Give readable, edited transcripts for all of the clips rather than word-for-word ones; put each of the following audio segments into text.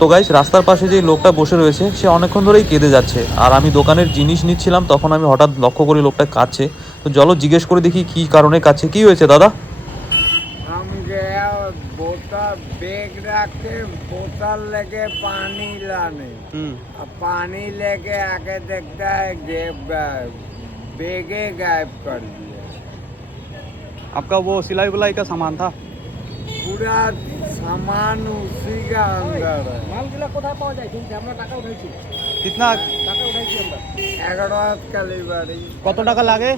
তো গাইস, রাস্তার পাশে যে লোকটা বসে রয়েছে সে অনেকক্ষণ ধরেই কেঁদে যাচ্ছে, আর আমি দোকানের জিনিস নিচ্ছিলাম তখন আমি হঠাৎ লক্ষ্য করি লোকটা কাঁদছে। তো চলো জিজ্ঞেস করে দেখি কি কারণে কাঁদছে। কি হয়েছে দাদা? हम गया बोतल बैग रख के बोतल लेके पानी लाने। अब पानी लेके आके देखता है बैगे गायब कर दिया। आपका वो सिलाई बुलाई का सामान था? पूरा सामान उसी का अंदर है। মালগুলা কোথায় পাওয়া যায় শুনছি, আমরা টাকা উঠাইছি, कितना টাকা উঠাইছি আমরা। 11 কালীবাড়ি। কত টাকা লাগে?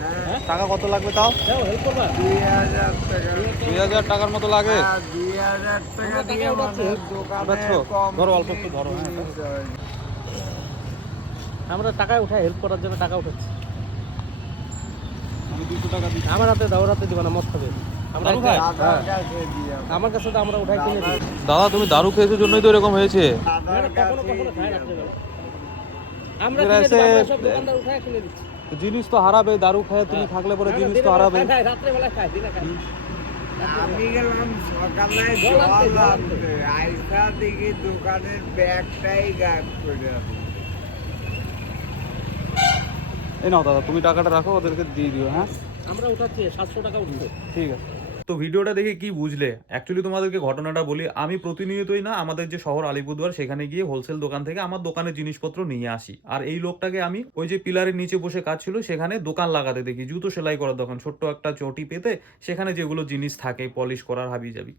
হ্যাঁ, টাকা কত লাগবে তাও? যাও হেল্প করবা। 2000 টাকা। 2000 টাকার মতো লাগে। হ্যাঁ, 2000 টাকা দিয়ে মানে দোকানে উঠাচ্ছো? কম ধরো অল্প একটু ধরো, হ্যাঁ, জিনিস হয়। আমরা টাকা উঠাই, হেল্প করার জন্য টাকা উঠাচ্ছি। আমি 200 টাকা দিচ্ছি। আমার হাতে দাও, ওর হাতে দিবা না, মত খাবে। আমরা দারু খায়? দাদার কাছে দিয়া। আমার কাছে তো আমরা উঠাই কিনে দিই। দাদা তুমি দারু খেয়েছো জন্যই তো এরকম হয়েছে। দাদার কখনো কাছে কখনো খাই রাত্রেবেলা। আমরা फिर কিনে ऐसे- দিই, আমরা সব দোকানদার উঠাই কিনে দিচ্ছি। তো জিনিস তো হারাবে, দারু খায় তুমি থাকলে পরে না, না, জিনিস দিনের তো বেলা হারাবে। খাই, রাত্রেবেলা খাই, দিনে খাই। আমি গেলাম সকালে জল জল আনতে, জল আনতে, আইসা দেখি দোকানের ব্যাগটাই গায়েব করে আছে। এই নাও দাদা, তুমি টাকাটা রাখো, ওদেরকে দিয়ে দিও। হ্যাঁ, আমরা উঠাচ্ছি 700 টাকা উঠছে। ঠিক আছে। তো ভিডিওটা দেখে কি বুঝলে? অ্যাকচুয়ালি তোমাদেরকে ঘটনাটা বলি, আমি প্রতিনিয়তই না আমাদের যে শহর আলিপুরদুয়ার সেখানে গিয়ে হোলসেল দোকান থেকে আমার দোকানের জিনিসপত্র নিয়ে আসি। আর এই লোকটাকে আমি ওই যে পিলারের নিচে বসে কাজ ছিল সেখানে দোকান লাগাতে দেখি, জুতো সেলাই করার দোকান, ছোট্ট একটা চটি পেতে সেখানে যেগুলো জিনিস থাকে পলিশ করার হাবিজাবি।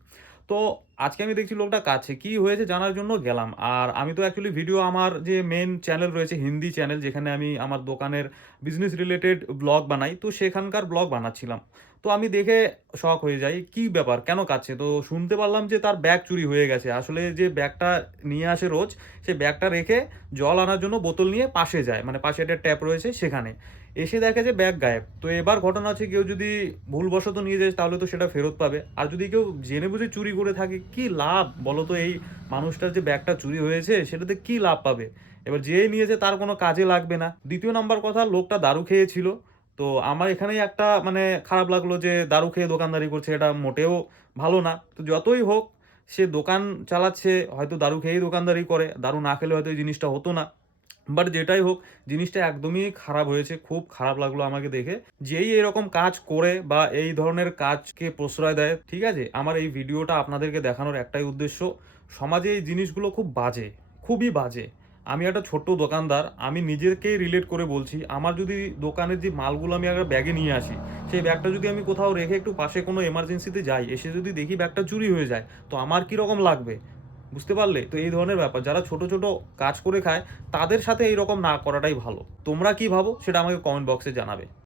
তো আজকে আমি দেখছি লোকটা কাছে কি হয়েছে জানার জন্য গেলাম। আর আমি তো অ্যাকচুয়ালি ভিডিও, আমার যে মেন চ্যানেল রয়েছে হিন্দি চ্যানেল, যেখানে আমি আমার দোকানের বিজনেস রিলেটেড ব্লগ বানাই, তো সেখানকার ব্লগ বানাচ্ছিলাম। তো আমি দেখে শক হয়ে যাই, কি ব্যাপার, কেন কাচ্ছে? তো শুনতে পারলাম যে তার ব্যাগ চুরি হয়ে গেছে। আসলে যে ব্যাগটা নিয়ে আসে রোজ, সেই ব্যাগটা রেখে জল আনার জন্য বোতল নিয়ে পাশে যায়, মানে পাশে একটা ট্যাপ রয়েছে সেখানে, এসে দেখে যে ব্যাগ গায়েব। তো এবার ঘটনা হচ্ছে, কেউ যদি ভুলবশত নিয়ে যায় তাহলে তো সেটা ফেরত পাবে, আর যদি কেউ জেনে বুঝে চুরি করে থাকে, কি লাভ বলো তো? এই মানুষটার যে ব্যাগটা চুরি হয়েছে সেটাতে কি লাভ পাবে? এবার যে নিয়েছে তার কোনো কাজে লাগবে না। দ্বিতীয় নাম্বার কথা, লোকটা দারু খেয়েছিল। তো আমার এখানেই একটা মানে খারাপ লাগলো যে দারু খেয়ে দোকানদারি করছে, এটা মোটেও ভালো না। তো যতই হোক, সে দোকান চালাচ্ছে, হয়তো দারু খেয়েই দোকানদারি করে, দারু না খেলে হয়তো এই জিনিসটা হতো না। বাট যেটাই হোক, জিনিসটা একদমই খারাপ হয়েছে, খুব খারাপ লাগলো আমাকে দেখে। যেই এরকম কাজ করে বা এই ধরনের কাজকে প্রশ্রয় দেয়, ঠিক আছে, আমার এই ভিডিওটা আপনাদেরকে দেখানোর একটাই উদ্দেশ্য, সমাজে এই জিনিসগুলো খুব বাজে, খুবই বাজে। আমি একটা ছোট্ট দোকানদার, আমি নিজেকেই রিলেট করে বলছি, আমার যদি দোকানের যে মালগুলো আমি একটা ব্যাগে নিয়ে আসি, সেই ব্যাগটা যদি আমি কোথাও রেখে একটু পাশে কোনো এমার্জেন্সিতে যাই, এসে যদি দেখি ব্যাগটা চুরি হয়ে যায়, তো আমার কী রকম লাগবে? বুঝতে পারলে? তো এই ধরনের ব্যাপার, যারা ছোট ছোট কাজ করে খায় তাদের সাথে এইরকম না করাটাই ভালো। তোমরা কি ভাবো সেটা আমাকে কমেন্ট বক্সে জানাবে।